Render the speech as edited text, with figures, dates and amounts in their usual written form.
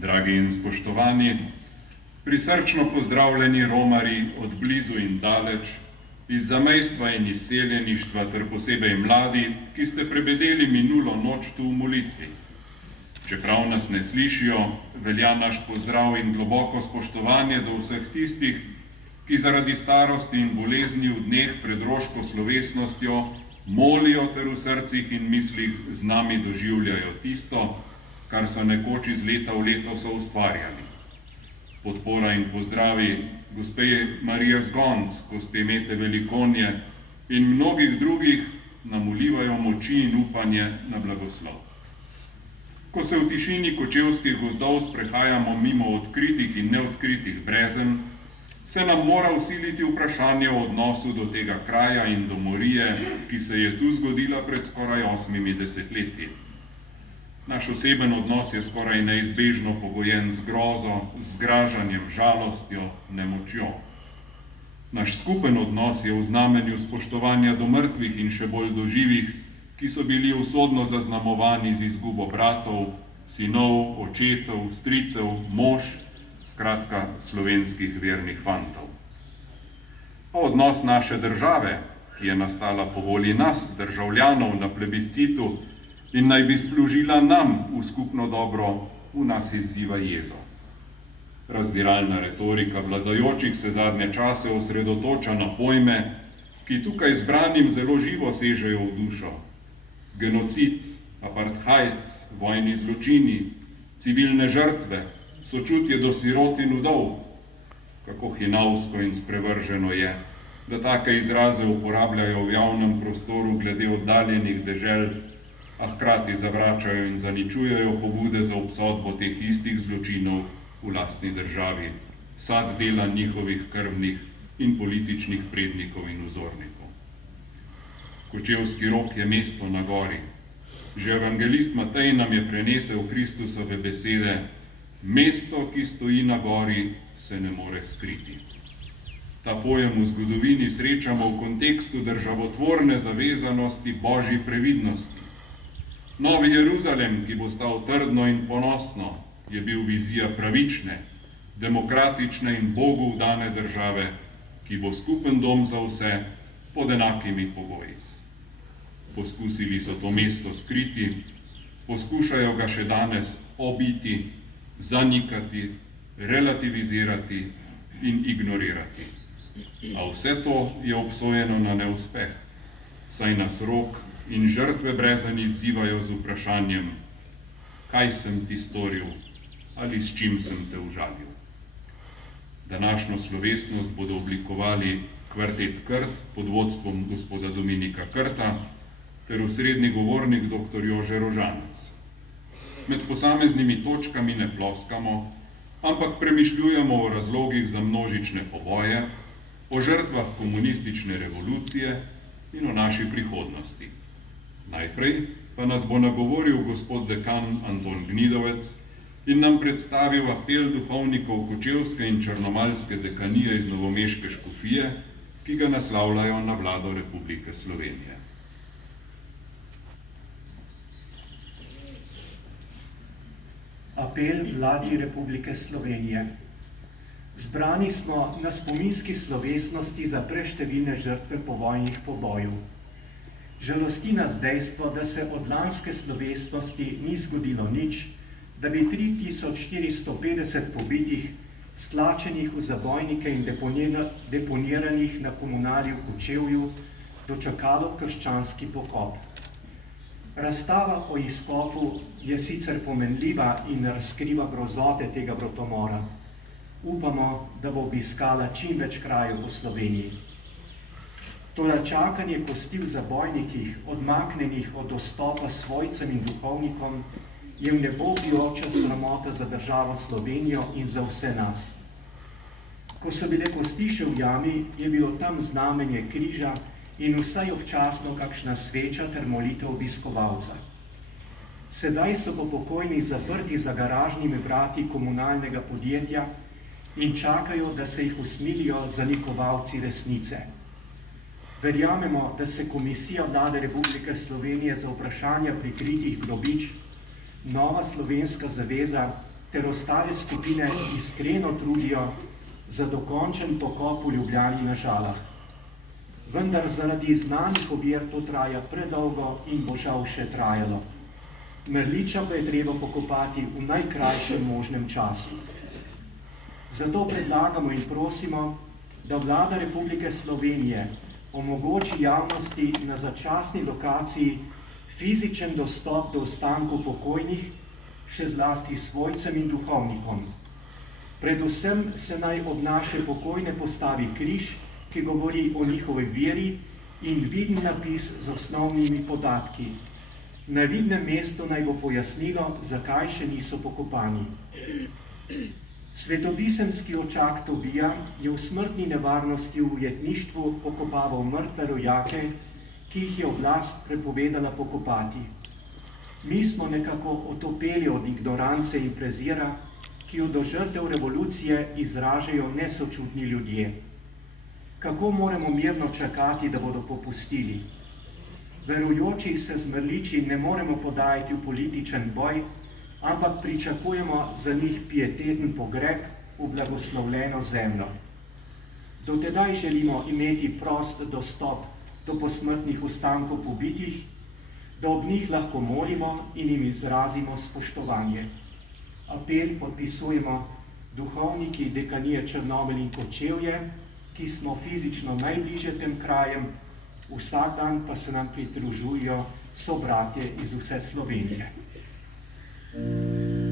Dragi in spoštovani, prisrčno pozdravljeni romarji od blizu in daleč, iz zamejstva in izseljeništva ter posebej mladi, ki ste prebedeli minulo noč tu v molitvi. Čeprav nas ne slišijo, velja naš pozdrav in globoko spoštovanje do vseh tistih, ki zaradi starosti in bolezni v dneh pred roško slovesnostjo molijo ter v srcih in mislih z nami doživljajo tisto, kar so nekoč iz leta v leto soustvarjali. Podpora in pozdravi gospe Marije Zgonc, gospe Mete Velikonje in mnogih drugih nam vlivajo moči in upanje na blagoslov. Ko se v tišini kočevskih gozdov sprehajamo mimo odkritih in neodkritih brezen, se nam mora vsiliti vprašanje o odnosu do tega kraja in do morije, ki se je tu zgodila pred skoraj 8 desetletji. Naš oseben odnos je skoraj neizbežno pogojen z grozo, z zgražanjem, žalostjo, nemočjo. Naš skupen odnos je v znamenju spoštovanja do mrtvih in še bolj do živih, ki so bili usodno zaznamovani z izgubo bratov, sinov, očetov, stricev, mož, skratka slovenskih vernih fantov. Pa odnos naše države, ki je nastala po volji nas, državljanov, na plebiscitu in naj bi služila nam v skupno dobro, v nas izziva jezo. Razdiralna retorika vladajočih se zadnje čase osredotoča na pojme, ki tukaj zbranim zelo živo sežejo v dušo. Genocid, apartheid, vojni zločini, civilne žrtve, sočutje do sirot in vdov. Kako hinavsko in sprevrženo je, da take izraze uporabljajo v javnem prostoru glede oddaljenih dežel, a hkrati zavračajo in zaničujejo pobude za obsodbo teh istih zločinov v lastni državi, sad dela njihovih krvnih in političnih prednikov in vzornikov. Kočevski Rok je mesto na gori. Že evangelist Matej nam je prenesel Kristusove besede: mesto, ki stoji na gori, se ne more skriti. Ta pojem v zgodovini srečamo v kontekstu državotvorne zavezanosti Božji previdnosti. Novi Jeruzalem, ki bo stal trdno in ponosno, je bil vizija pravične, demokratične in Bogu vdane države, ki bo skupen dom za vse pod enakimi pogoji. Poskusili so to mesto skriti, poskušajo ga še danes obiti, zanikati, relativizirati in ignorirati. A vse to je obsojeno na neuspeh, saj nas Rok in žrtve brezen izzivajo z vprašanjem: kaj sem ti storil ali s čim sem te užalil? Današnjo slovesnost bodo oblikovali kvartet Krt pod vodstvom gospoda Dominika Krta ter osrednji govornik dr. Jože Rožanec. Med posameznimi točkami ne ploskamo, ampak premišljujemo o razlogih za množične poboje, o žrtvah komunistične revolucije in o naši prihodnosti. Najprej pa nas bo nagovoril gospod dekan Anton Gnidovec in nam predstavil apel duhovnikov kočevske in črnomaljske dekanije iz novomeške škofije, ki ga naslavljajo na Vlado Republike Slovenije. Apel Vladi Republike Slovenije. Zbrani smo na spominski slovesnosti za preštevilne žrtve povojnih pobojev. Žalosti nas dejstvo, da se od lanske slovesnosti ni zgodilo nič, da bi 3450 pobitih, stlačenih v zabojnike in deponiranih na komunali v Kočevju, dočakalo krščanski pokop. Razstava o izkopu je sicer pomenljiva in razkriva grozote tega bratomora. Upamo, da bo obiskala čim več krajev po Sloveniji. Toda čakanje kosti v zabojnikih, odmaknenih od dostopa svojcem in duhovnikom, je v nebo bijoča sramota za državo Slovenijo in za vse nas. Ko so bile kosti še v jami, je bilo tam znamenje križa in vsaj občasno kakšna sveča ter molitev obiskovalca. Sedaj so po pokojnih zaprti za garažnimi vrati komunalnega podjetja in čakajo, da se jih usmilijo zanikovalci resnice. Verjamemo, da se Komisija Vlade Republike Slovenije za vprašanja prikritih grobišč, Nova slovenska zaveza ter ostale skupine iskreno trudijo za dokončen pokop v Ljubljani na Žalah. Vendar zaradi znanih ovir to traja predolgo in bo žal še trajalo. Mrliča pa je treba pokopati v najkrajšem možnem času. Zato predlagamo in prosimo, da Vlada Republike Slovenije omogoči javnosti na začasni lokaciji fizičen dostop do ostankov pokojnih, še zlasti svojcem in duhovnikom. Predvsem se naj ob naše pokojne postavi križ, ki govori o njihovi veri, in viden napis z osnovnimi podatki. Na vidnem mestu naj bo pojasnilo, zakaj še niso pokopani. Svetopisemski očak Tobija je v smrtni nevarnosti v ujetništvu pokopaval mrtve rojake, ki jih je oblast prepovedala pokopati. Mi smo nekako otopeli od ignorance in prezira, ki jo do žrtev revolucije izražajo nesočutni ljudje. Kako moramo mirno čakati, da bodo popustili? Verujoči se z mrliči ne moremo podajati v političen boj, ampak pričakujemo za njih pieteten pogreb v blagoslovljeno zemljo. Do tedaj želimo imeti prost dostop do posmrtnih ostankov pobitih, da ob njih lahko molimo in jim izrazimo spoštovanje. Apel podpisujemo duhovniki dekanije Črnomelj in Kočevje, ki smo fizično najbližje tem krajem, vsak dan pa se nam pridružujejo sobratje iz vse Slovenije.